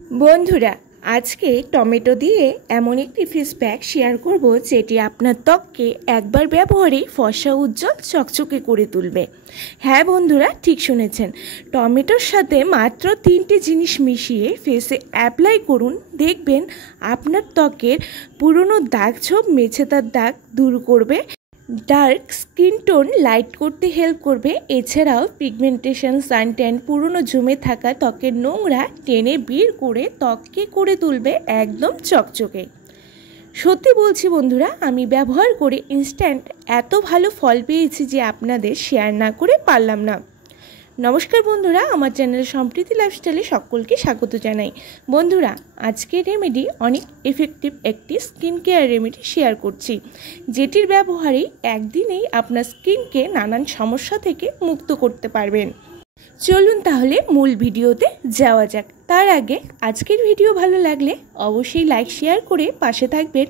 বন্ধুরা, আজকে টমেটো দিয়ে এমন একটি ফেস প্যাক শেয়ার করব যেটি আপনার ত্বককে একবার ব্যবহারেই ফর্সা উজ্জ্বল চকচকে করে তুলবে। হ্যাঁ বন্ধুরা, ঠিক শুনেছেন, টমেটোর সাথে মাত্র 3টি জিনিস মিশিয়ে ফেসে অ্যাপ্লাই করুন, দেখবেন আপনার ত্বকের পুরনো দাগ ছোপ মেছেতার দাগ দূর করবে, ডার্ক স্কিন টোন লাইট করতে হেল্প করবে। এছাড়াও পিগমেন্টেশন, সানট্যান, পুরনো জমে থাকা ত্বকের নোংরা টেনে বের করে ত্বককে করে তুলবে একদম চকচকে। সত্যি বলছি বন্ধুরা, আমি ব্যবহার করে ইনস্ট্যান্ট এত ভালো ফল পেয়েছি যে আপনাদের শেয়ার না করে পারলাম না। নমস্কার বন্ধুরা, আমার চ্যানেল সম্প্রীতি লাইফস্টাইলে সকলকে স্বাগত জানাই। বন্ধুরা, আজকের রেমেডি অনেক এফেক্টিভ একটি স্কিন কেয়ার রেমেডি শেয়ার করছি, যেটির ব্যবহারেই একদিনেই আপনার স্কিনকে নানান সমস্যা থেকে মুক্ত করতে পারবেন। চলুন তাহলে মূল ভিডিওতে যাওয়া যাক। তার আগে আজকের ভিডিও ভালো লাগলে অবশ্যই লাইক শেয়ার করে পাশে থাকবেন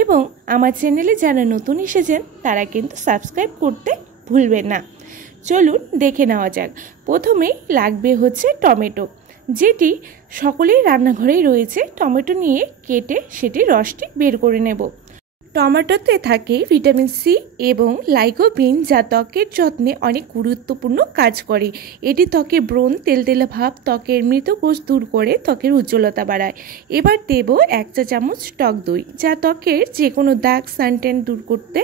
এবং আমার চ্যানেলে যারা নতুন এসেছেন তারা কিন্তু সাবস্ক্রাইব করতে ভুলবেন না। চলুন দেখে নেওয়া যাক। প্রথমেই লাগবে হচ্ছে টমেটো, যেটি সকলের রান্নাঘরেই রয়েছে। টমেটো নিয়ে কেটে সেটি রসটি বের করে নেব। টমেটোতে থাকে ভিটামিন সি এবং লাইকোপিন, যা ত্বকের যত্নে অনেক গুরুত্বপূর্ণ কাজ করে। এটি ত্বকের ব্রণ, তেলতেলে ভাব, ত্বকের মৃত কোষ দূর করে ত্বকের উজ্জ্বলতা বাড়ায়। এবার দেব 1 চা চামচ টক দই, যা ত্বকের যে কোনো দাগ, সানট্যান দূর করতে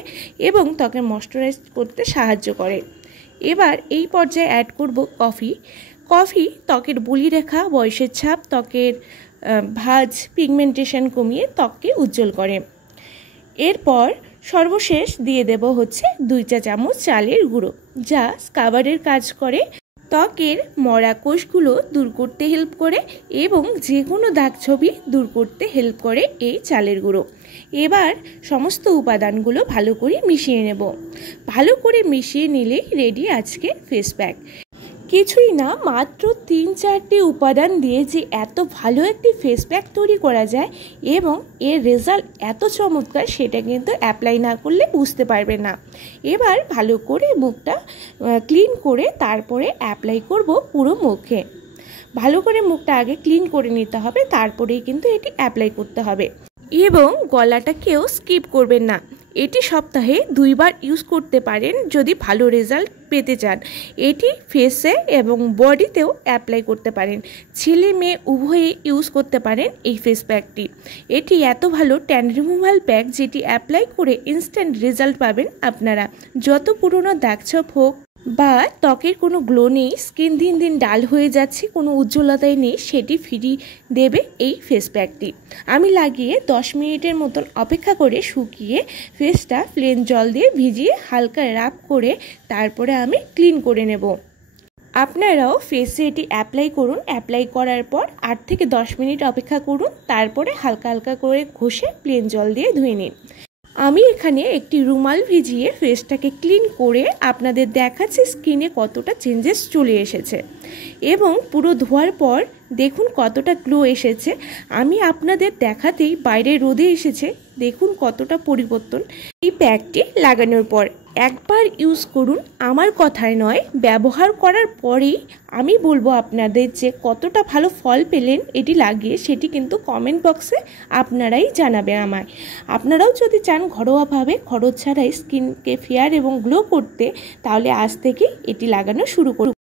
এবং ত্বকে ময়শ্চারাইজ করতে সাহায্য করে। এবার এই পর্যায়ে অ্যাড করব কফি ত্বকের বলিরেখা, বয়সের ছাপ, ত্বকের ভাঁজ, পিগমেন্টেশন কমিয়ে ত্বককে উজ্জ্বল করে। এরপর সর্বশেষ দিয়ে দেব হচ্ছে 2 চা চামচ চালের গুঁড়ো, যা স্কাবারের কাজ করে, ত্বকের মরা কোষগুলো দূর করতে হেল্প করে এবং যে কোনো দাগ ছবি দূর করতে হেল্প করে এই চালের গুঁড়ো। এবার সমস্ত উপাদানগুলো ভালো করে মিশিয়ে নেব। ভালো করে মিশিয়ে নিলেই রেডি আজকে ফেস প্যাক। কিছুই না, মাত্র 3-4টি উপাদান দিয়ে যে এত ভালো একটি ফেস প্যাক তৈরি করা যায় এবং এর রেজাল্ট এত চমৎকার, সেটা কিন্তু অ্যাপ্লাই না করলে বুঝতে পারবে না। এবার ভালো করে মুখটা ক্লিন করে তারপরে অ্যাপ্লাই করব পুরো মুখে। ভালো করে মুখটা আগে ক্লিন করে নিতে হবে, তারপরেই কিন্তু এটি অ্যাপ্লাই করতে হবে। এবং গলাটাকেও স্কিপ করবেন না। এটি সপ্তাহে 2 বার ইউজ করতে পারেন যদি ভালো রেজাল্ট পেতে চান। এটি ফেসে এবং বডিতেও অ্যাপ্লাই করতে পারেন। ছেলে মেয়ে উভয়ে ইউজ করতে পারেন এই ফেস প্যাকটি। এটি এত ভালো ট্যান রিমুভাল প্যাক, যেটি অ্যাপ্লাই করে ইনস্ট্যান্ট রেজাল্ট পাবেন আপনারা। যত পুরনো দাগছোপ হোক বা ত্বকের কোনো গ্লো নেই, স্কিন দিন দিন ডাল হয়ে যাচ্ছে, কোনো উজ্জ্বলতাই নেই, সেটি ফিরিয়ে দেবে এই ফেস প্যাকটি। আমি লাগিয়ে 10 মিনিটের মতন অপেক্ষা করে শুকিয়ে ফেসটা প্লেন জল দিয়ে ভিজিয়ে হালকা রাব করে তারপরে আমি ক্লিন করে নেব। আপনারাও ফেসে এটি অ্যাপ্লাই করুন। অ্যাপ্লাই করার পর 8 থেকে 10 মিনিট অপেক্ষা করুন, তারপরে হালকা হালকা করে ঘষে প্লেন জল দিয়ে ধুয়ে নিন। আমি এখানে একটি রুমাল ভিজিয়ে ফেসটাকে ক্লিন করে আপনাদের দেখাচ্ছি স্কিনে কতটা চেঞ্জেস চলে এসেছে এবং পুরো ধোয়ার পর দেখুন কতটা গ্লো এসেছে। আমি আপনাদের দেখাতেই বাইরে রোদে এসেছে, দেখুন কতটা পরিবর্তন। এই প্যাকটি লাগানোর পর একবার ইউজ করুন, আমার কথায় নয়, ব্যবহার করার পরেই আমি বলবো আপনাদের যে কতটা ভালো ফল পেলেন এটি লাগিয়ে, সেটি কিন্তু কমেন্ট বক্সে আপনারাই জানাবেন আমায়। আপনারাও যদি চান ঘরোয়াভাবে খরচ ছাড়াই স্কিনকে ফেয়ার এবং গ্লো করতে, তাহলে আজ থেকেই এটি লাগানো শুরু করুন।